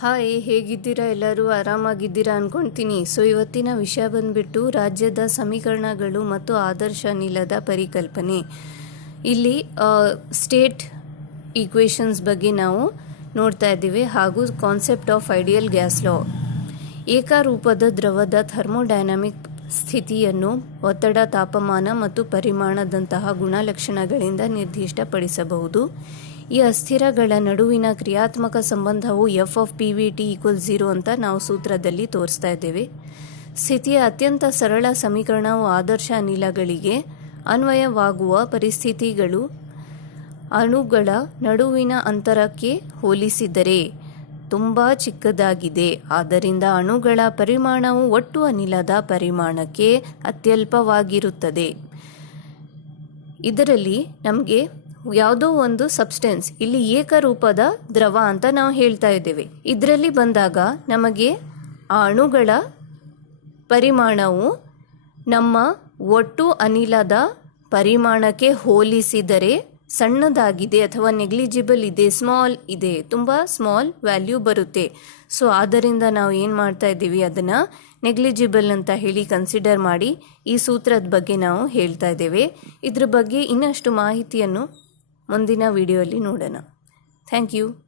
Hi, ಹೇಗಿದ್ದೀರಾ? ಎಲ್ಲರೂ ಆರಾಮಾಗಿದ್ದೀರಾ ಅಂದ್ಕೊಳ್ತೀನಿ ಸೊ ಇವತ್ತಿನ ವಿಷಯ ಬಂದ್ಬಿಟ್ಟು ರಾಜ್ಯದ ಸಮೀಕರಣಗಳು ಮತ್ತು ಆದರ್ಶ ಅನಿಲದ ಪರಿಕಲ್ಪನೆ. ಇಲ್ಲಿ ಸ್ಟೇಟ್ ಈಕ್ವೇಷನ್ಸ್ ಬಗ್ಗೆ ನಾವು ನೋಡ್ತಾ ಇದ್ದೀವಿ ಹಾಗೂ concept of ideal gas law ಏಕರೂಪದ ದ್ರವದ ಥರ್ಮೋಡೈನಾಮಿಕ್ ಸ್ಥಿತಿಯನ್ನು ಒತ್ತಡ, ತಾಪಮಾನ ಮತ್ತು ಪರಿಮಾಣದಂತಹ ಗುಣಲಕ್ಷಣಗಳಿಂದ ನಿರ್ದಿಷ್ಟಪಡಿಸಬಹುದು. ಈ ಅಸ್ಥಿರಗಳ ನಡುವಿನ ಕ್ರಿಯಾತ್ಮಕ ಸಂಬಂಧವು F of P V T equal zero ಅಂತ ನಾವು ಸೂತ್ರದಲ್ಲಿ ತೋರಿಸ್ತಾ ಇದ್ದೇವೆ. ಸ್ಥಿತಿಯ ಅತ್ಯಂತ ಸರಳ ಸಮೀಕರಣವು ಆದರ್ಶ ಅನಿಲಗಳಿಗೆ ಅನ್ವಯವಾಗುವ ಪರಿಸ್ಥಿತಿಗಳು ಅಣುಗಳ ನಡುವಿನ ಅಂತರಕ್ಕೆ ಹೋಲಿಸಿದರೆ ತುಂಬ ಚಿಕ್ಕದಾಗಿದೆ. ಆದ್ದರಿಂದ ಅಣುಗಳ ಪರಿಮಾಣವು ಒಟ್ಟು ಅನಿಲದ ಪರಿಮಾಣಕ್ಕೆ ಅತ್ಯಲ್ಪವಾಗಿರುತ್ತದೆ. ಇದರಲ್ಲಿ ನಮಗೆ ಯಾವುದೋ ಒಂದು ಸಬ್ಸ್ಟೆನ್ಸ್ ಇಲ್ಲಿ ಏಕರೂಪದ ದ್ರವ ಅಂತ ನಾವು ಹೇಳ್ತಾ ಇದ್ದೇವೆ. ಇದರಲ್ಲಿ ಬಂದಾಗ ನಮಗೆ ಆ ಅಣುಗಳ ಪರಿಮಾಣವು ನಮ್ಮ ಒಟ್ಟು ಅನಿಲದ ಪರಿಮಾಣಕ್ಕೆ ಹೋಲಿಸಿದರೆ ಸಣ್ಣದಾಗಿದೆ ಅಥವಾ ನೆಗ್ಲಿಜಿಬಲ್ ಇದೆ ಸ್ಮಾಲ್ ಇದೆ, ತುಂಬ ಸ್ಮಾಲ್ ವ್ಯಾಲ್ಯೂ ಬರುತ್ತೆ. ಸೊ ಆದ್ದರಿಂದ ನಾವು ಏನು ಮಾಡ್ತಾ ಇದ್ದೀವಿ, ಅದನ್ನು ನೆಗ್ಲಿಜಿಬಲ್ ಅಂತ ಹೇಳಿ ಕನ್ಸಿಡರ್ ಮಾಡಿ ಈ ಸೂತ್ರದ ಬಗ್ಗೆ ನಾವು ಹೇಳ್ತಾ ಇದ್ದೇವೆ. ಇದ್ರ ಬಗ್ಗೆ ಇನ್ನಷ್ಟು ಮಾಹಿತಿಯನ್ನು ಮುಂದಿನ ವಿಡಿಯೋಲಿ ನೋಡೋಣ. Thank you.